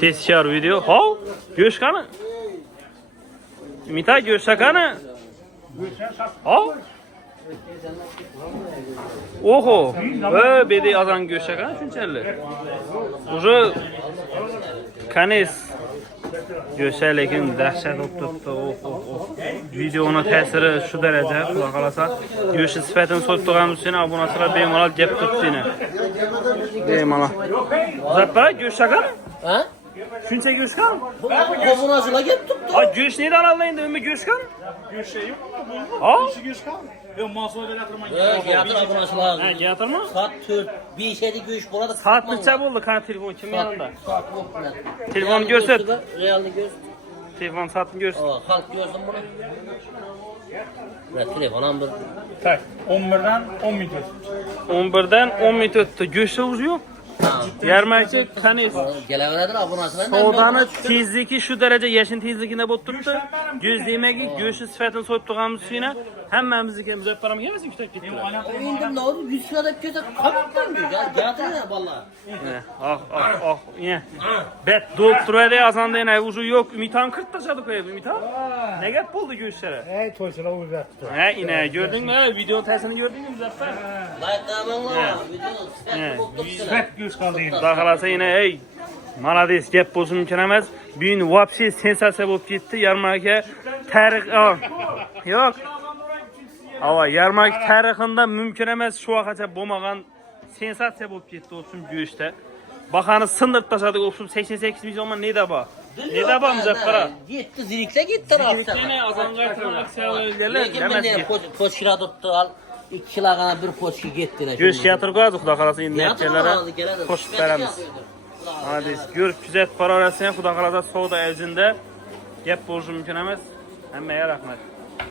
Tezkar video. Hov, go'sht qani? Mita go'sht qani? Hov. Oho, bedi azan go'sht qani shunchalik. Уже kanes go'sht lekin dahshat bo'lib turibdi. Videoni ta'siri shu daraja, xudo xolasa. Go'sht sifatini so'rab turganimiz uchun obunachilar bemalol gap turibdini. Bemalol. Zappa go'sht qani? Ha? Shuncha go'sht qani? Obunachilar gap turibdi. Ha, go'sht nedan olaydi, umi go'sht qani? Go'sht yo'q. Ha? Go'sht qani? Yo, mas'ul gapirmang. Gapir obunachilar. Ha, gapirma. Soat 4, 5 yedi go'sht bo'ladi. Soat necha bo'ldi? Qani telefon kim yanında? Soat yo'q. Telefonni ko'rsat. Realni ko'rsat. Telefon soatini ko'rsat. Xalq ko'rsin buni. Va telefon ham bir. Tak, 11 dan 10 minut o'tdi. 11 dan 10 minut o'tdi. Go'sht o'zi yo'q. Yarmarchi kanes. Kelaveradilar obunachilar. Savdani tezligi shu daraja yashin tezligida bo'lib turibdi. Göz demakki go'sht sifatini so'rab turganimiz uchun hammamizniki muzaffaram emas, ikkita ketdilar. Endi nima oldi? 100 kilo deb ketib qolibdi. Gapirma bolalar. Ya. Bet dolib turadi, asanda yana уже yo'q. Umitam 40 tashadi qo'yib, Umitam. Ne gap bo'ldi go'shtlar? To'ychilar o'zgardi. Ha, ina gördingmi? Video ta'sirini gördingmi, Muzaffar? Layqamanglar. Video Sifat go'sht qoldi. Xudo xolasa yana ey Malades gap bo'lsin mumkin emas. Bugun вообще sensatsiya bo'lib ketdi. Yarmarka tarix yo'q. Ava yarmarka tarixida mumkin emas shu vaqtgacha bo'lmagan sensatsiya bo'lib ketdi o'sum go'shtda. Bahani sindirib tashladik o'sum 88 million ne daba? Ne daba Muzaffar? 7 ziriklar ketdi rafta. Yine azonga aksiyalarga Lekin men pochkira tutdi al. 2 kilogramga bir pochki ketdi. Go'sht yatırgaz xudo xolasa endi natijalari qo'shib beramiz. Hadi görüp kuzat qarorasini xudo xolasa savdo avjida gap bo'lishi mumkin emas. Hammaga rahmat.